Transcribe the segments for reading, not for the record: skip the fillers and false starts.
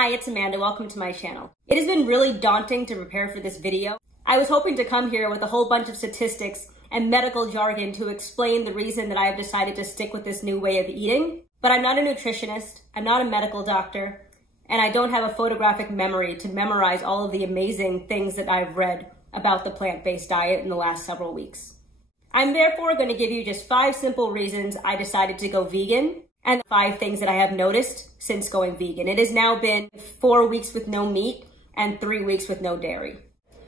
Hi, it's Amanda. Welcome to my channel. It has been really daunting to prepare for this video. I was hoping to come here with a whole bunch of statistics and medical jargon to explain the reason that I have decided to stick with this new way of eating. But I'm not a nutritionist, I'm not a medical doctor, and I don't have a photographic memory to memorize all of the amazing things that I've read about the plant-based diet in the last several weeks. I'm therefore going to give you just 5 simple reasons I decided to go vegan, and 5 things that I have noticed since going vegan. It has now been 4 weeks with no meat and 3 weeks with no dairy.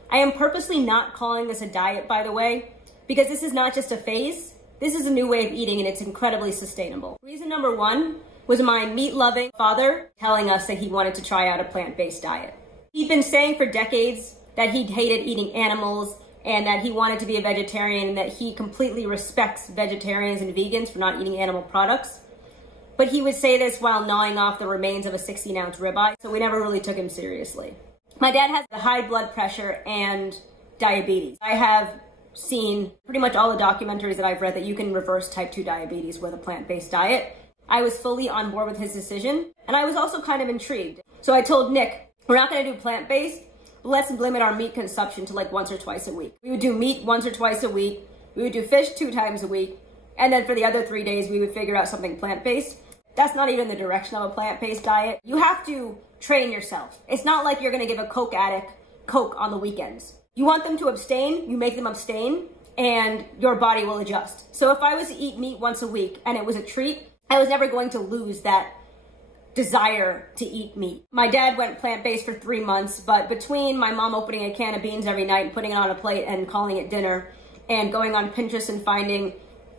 I am purposely not calling this a diet, by the way, because this is not just a phase. This is a new way of eating and it's incredibly sustainable. Reason number 1 was my meat-loving father telling us that he wanted to try out a plant-based diet. He'd been saying for decades that he hated eating animals and that he wanted to be a vegetarian and that he completely respects vegetarians and vegans for not eating animal products. But he would say this while gnawing off the remains of a 16-ounce ribeye, so we never really took him seriously. My dad has high blood pressure and diabetes. I have seen pretty much all the documentaries that I've read that you can reverse type 2 diabetes with a plant-based diet. I was fully on board with his decision, and I was also kind of intrigued. So I told Nick, we're not gonna do plant-based, but let's limit our meat consumption to like once or twice a week. We would do meat once or twice a week, we would do fish 2 times a week, and then for the other 3 days, we would figure out something plant-based. That's not even the direction of a plant-based diet. You have to train yourself. It's not like you're gonna give a Coke addict Coke on the weekends. You want them to abstain, you make them abstain, and your body will adjust. So if I was to eat meat once a week and it was a treat, I was never going to lose that desire to eat meat. My dad went plant-based for 3 months, but between my mom opening a can of beans every night and putting it on a plate and calling it dinner, and going on Pinterest and finding,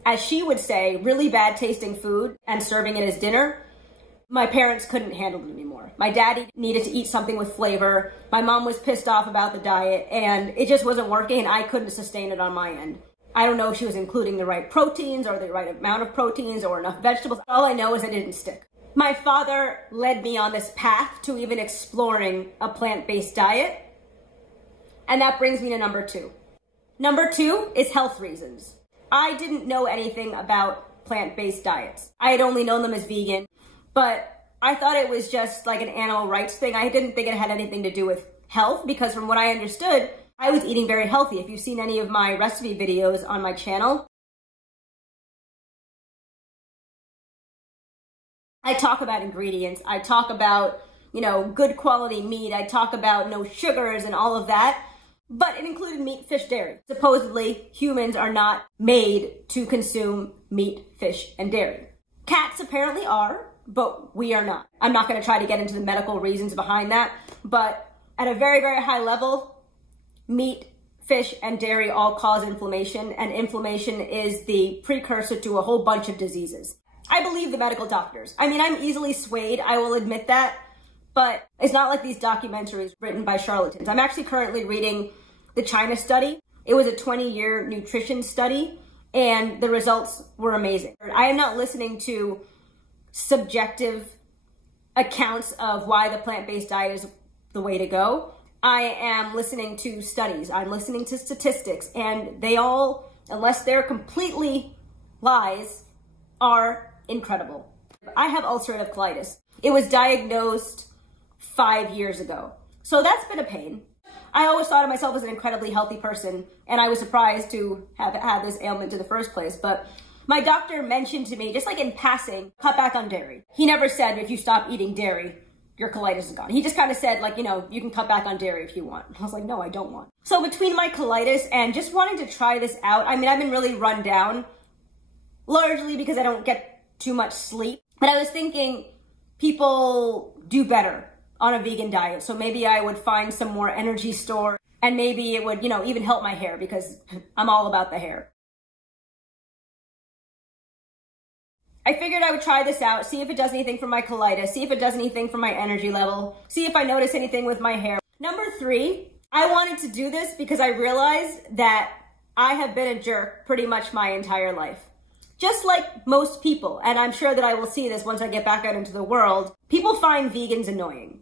as she would say, really bad tasting food and serving it as dinner, my parents couldn't handle it anymore. My dad needed to eat something with flavor. My mom was pissed off about the diet and it just wasn't working and I couldn't sustain it on my end. I don't know if she was including the right proteins or the right amount of proteins or enough vegetables. All I know is it didn't stick. My father led me on this path to even exploring a plant-based diet. And that brings me to number 2. Number 2 is health reasons. I didn't know anything about plant-based diets. I had only known them as vegan, but I thought it was just like an animal rights thing. I didn't think it had anything to do with health because from what I understood, I was eating very healthy. If you've seen any of my recipe videos on my channel, I talk about ingredients. I talk about, good quality meat. I talk about no sugars and all of that. But it included meat, fish, dairy. Supposedly, humans are not made to consume meat, fish, and dairy. Cats apparently are, but we are not. I'm not going to try to get into the medical reasons behind that, but at a very, very high level, meat, fish, and dairy all cause inflammation, and inflammation is the precursor to a whole bunch of diseases. I believe the medical doctors. I mean, I'm easily swayed, I will admit that. But it's not like these documentaries written by charlatans. I'm actually currently reading the China study. It was a 20-year nutrition study, and the results were amazing. I am not listening to subjective accounts of why the plant-based diet is the way to go. I am listening to studies. I'm listening to statistics, and they all, unless they're completely lies, are incredible. I have ulcerative colitis. It was diagnosed 5 years ago. So that's been a pain. I always thought of myself as an incredibly healthy person, and I was surprised to have had this ailment in the first place. But my doctor mentioned to me, just like in passing, cut back on dairy. He never said, if you stop eating dairy, your colitis is gone. He just kind of said, like, you can cut back on dairy if you want. I was like, no, I don't want. So between my colitis and just wanting to try this out, I mean, I've been really run down, largely because I don't get too much sleep. But I was thinking people do better on a vegan diet. So maybe I would find some more energy store and maybe it would, even help my hair because I'm all about the hair. I figured I would try this out, see if it does anything for my colitis, see if it does anything for my energy level, see if I notice anything with my hair. Number 3, I wanted to do this because I realized that I have been a jerk pretty much my entire life. Just like most people, and I'm sure that I will see this once I get back out into the world, people find vegans annoying.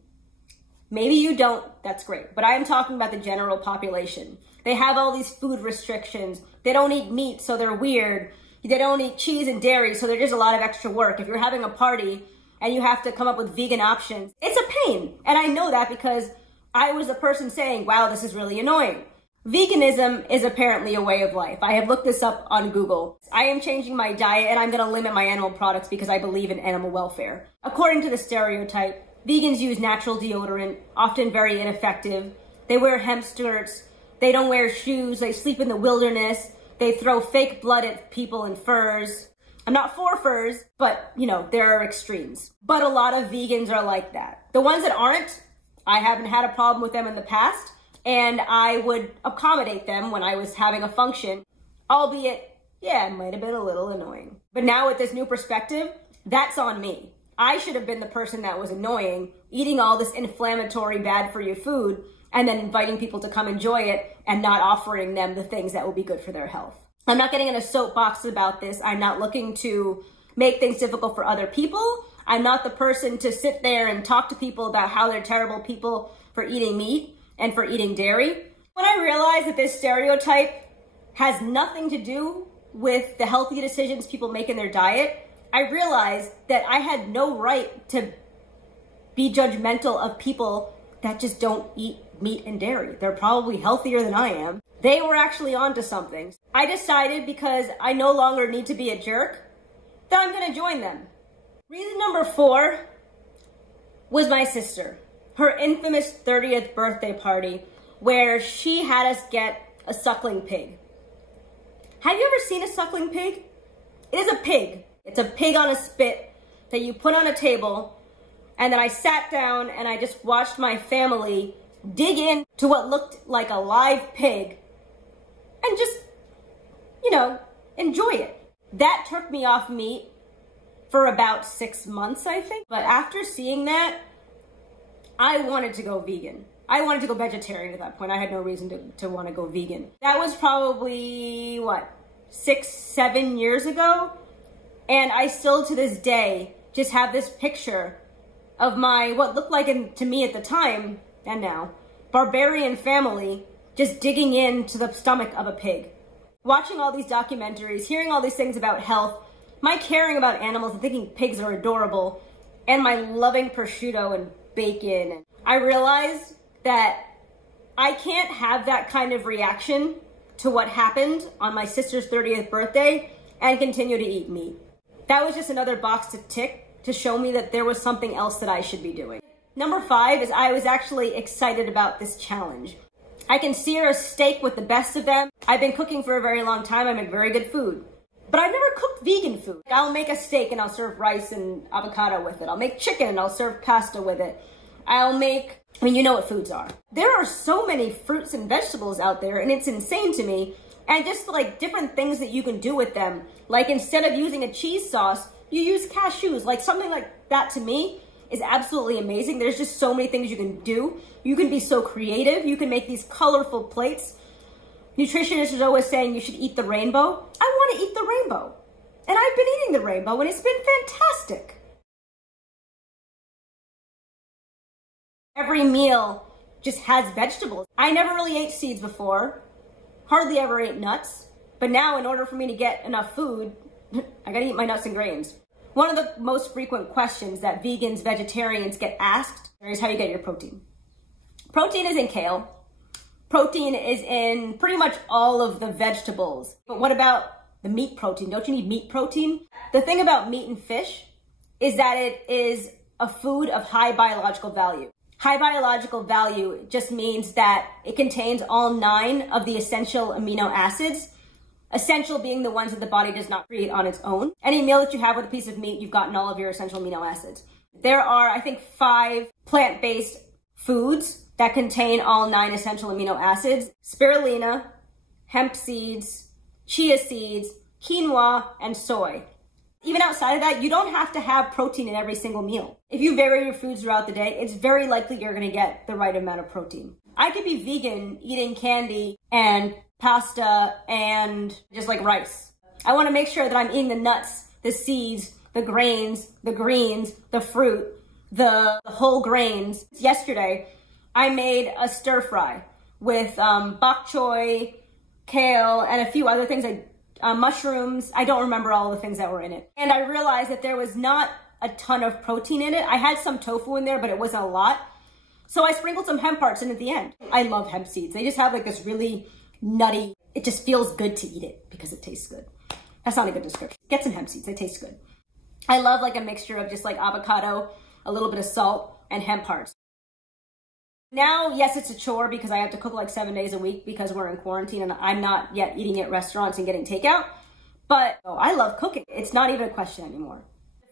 Maybe you don't, that's great, but I am talking about the general population. They have all these food restrictions. They don't eat meat, so they're weird. They don't eat cheese and dairy, so there's just a lot of extra work. If you're having a party and you have to come up with vegan options. It's a pain. And I know that because I was the person saying, wow, this is really annoying. Veganism is apparently a way of life. I have looked this up on Google. I am changing my diet and I'm going to limit my animal products because I believe in animal welfare. According to the stereotype, vegans use natural deodorant, often very ineffective. They wear hemp skirts. They don't wear shoes. They sleep in the wilderness. They throw fake blood at people in furs. I'm not for furs, but you know, there are extremes. But a lot of vegans are like that. The ones that aren't, I haven't had a problem with them in the past. And I would accommodate them when I was having a function, albeit, yeah, it might have been a little annoying. But now with this new perspective, that's on me. I should have been the person that was annoying, eating all this inflammatory, bad for you food, and then inviting people to come enjoy it and not offering them the things that will be good for their health. I'm not getting in a soapbox about this. I'm not looking to make things difficult for other people. I'm not the person to sit there and talk to people about how they're terrible people for eating meat and for eating dairy. When I realized that this stereotype has nothing to do with the healthy decisions people make in their diet, I realized that I had no right to be judgmental of people that just don't eat meat and dairy. They're probably healthier than I am. They were actually onto something. I decided, because I no longer need to be a jerk, that I'm gonna join them. Reason number 4 was my sister. Her infamous 30th birthday party, where she had us get a suckling pig. Have you ever seen a suckling pig? It is a pig. It's a pig on a spit that you put on a table, and then I sat down and I just watched my family dig in to what looked like a live pig and just, you know, enjoy it. That took me off meat for about 6 months, I think. But after seeing that, I wanted to go vegan. I wanted to go vegetarian at that point. I had no reason to want to go vegan. That was probably, what, 6, 7 years ago? And I still, to this day, just have this picture of my, what looked like to me at the time, and now, barbarian family just digging into the stomach of a pig. Watching all these documentaries, hearing all these things about health, my caring about animals and thinking pigs are adorable, and my loving prosciutto and bacon. I realized that I can't have that kind of reaction to what happened on my sister's 30th birthday and continue to eat meat. That was just another box to tick to show me that there was something else that I should be doing. Number 5 is I was actually excited about this challenge. I can sear a steak with the best of them. I've been cooking for a very long time. I make very good food. But I've never cooked vegan food. I'll make a steak and I'll serve rice and avocado with it. I'll make chicken and I'll serve pasta with it. I'll make, I mean, you know what foods are. There are so many fruits and vegetables out there, and it's insane to me. And just like different things that you can do with them. Like instead of using a cheese sauce, you use cashews. Like something like that to me is absolutely amazing. There's just so many things you can do. You can be so creative. You can make these colorful plates. Nutritionists are always saying you should eat the rainbow. I want to eat the rainbow. And I've been eating the rainbow and it's been fantastic. Every meal just has vegetables. I never really ate seeds before. Hardly ever ate nuts. But now in order for me to get enough food, I gotta eat my nuts and grains. One of the most frequent questions that vegans, vegetarians get asked is how you get your protein. Protein is in kale. Protein is in pretty much all of the vegetables. But what about the meat protein? Don't you need meat protein? The thing about meat and fish is that it is a food of high biological value. High biological value just means that it contains all 9 of the essential amino acids. Essential being the ones that the body does not create on its own. Any meal that you have with a piece of meat, you've gotten all of your essential amino acids. There are, I think, 5 plant-based foods that contain all 9 essential amino acids: spirulina, hemp seeds, chia seeds, quinoa, and soy. Even outside of that, you don't have to have protein in every single meal. If you vary your foods throughout the day, it's very likely you're gonna get the right amount of protein. I could be vegan eating candy and pasta and just like rice. I wanna make sure that I'm eating the nuts, the seeds, the grains, the greens, the fruit, the whole grains. Yesterday, I made a stir fry with bok choy, kale, and a few other things, like mushrooms. I don't remember all the things that were in it. And I realized that there was not a ton of protein in it. I had some tofu in there, but it wasn't a lot. So I sprinkled some hemp parts in at the end. I love hemp seeds. They just have like this really nutty, it just feels good to eat it because it tastes good. That's not a good description. Get some hemp seeds, they taste good. I love like a mixture of just like avocado, a little bit of salt, and hemp parts. Now, yes, it's a chore because I have to cook like 7 days a week because we're in quarantine and I'm not yet eating at restaurants and getting takeout. But I love cooking. It's not even a question anymore.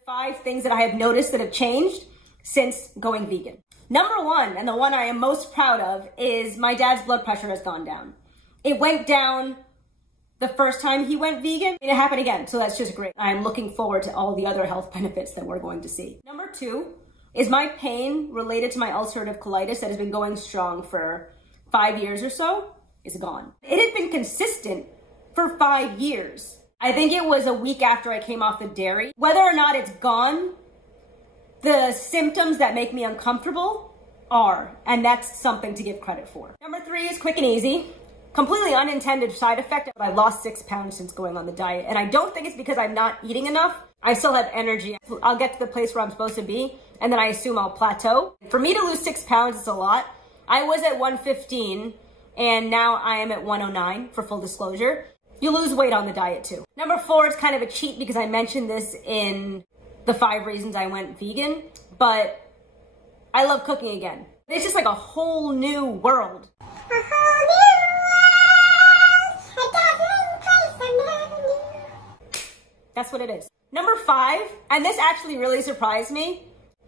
5 things that I have noticed that have changed since going vegan. Number 1, and the one I am most proud of, is my dad's blood pressure has gone down. It went down the first time he went vegan, and it happened again, so that's just great. I'm looking forward to all the other health benefits that we're going to see. Number 2 is my pain related to my ulcerative colitis that has been going strong for 5 years or so is gone. It had been consistent for 5 years. I think it was a week after I came off the dairy. Whether or not it's gone, the symptoms that make me uncomfortable are, and that's something to give credit for. Number 3 is quick and easy. Completely unintended side effect. I lost 6 pounds since going on the diet, and I don't think it's because I'm not eating enough. I still have energy. I'll get to the place where I'm supposed to be, and then I assume I'll plateau. For me to lose 6 pounds, it's a lot. I was at 115, and now I am at 109, for full disclosure. You lose weight on the diet too. Number 4 is kind of a cheat because I mentioned this in the 5 reasons I went vegan, but I love cooking again. It's just like a whole new world. That's what it is. Number 5, and this actually really surprised me,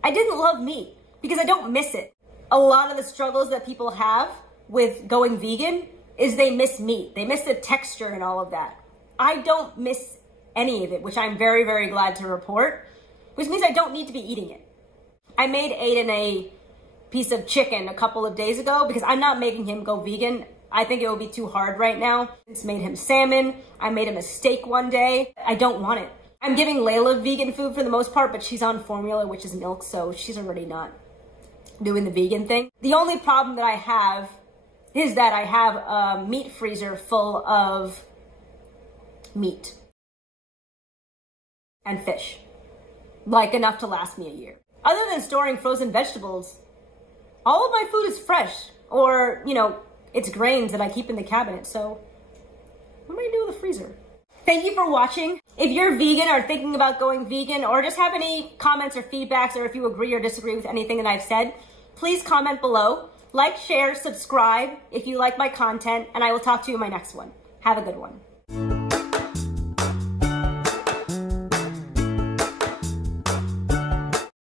I didn't love meat because I don't miss it. A lot of the struggles that people have with going vegan is they miss meat. They miss the texture and all of that. I don't miss any of it, which I'm very, very glad to report, which means I don't need to be eating it. I made Aiden a piece of chicken a couple of days ago because I'm not making him go vegan. I think it will be too hard right now. It's made him salmon. I made him a steak one day. I don't want it. I'm giving Layla vegan food for the most part, but she's on formula, which is milk, so she's already not doing the vegan thing. The only problem that I have is that I have a meat freezer full of meat and fish, like enough to last me a year. Other than storing frozen vegetables, all of my food is fresh, or, you know, it's grains that I keep in the cabinet, so what am I gonna do with the freezer? Thank you for watching. If you're vegan or thinking about going vegan or just have any comments or feedbacks, or if you agree or disagree with anything that I've said, please comment below. Like, share, subscribe if you like my content, and I will talk to you in my next one. Have a good one.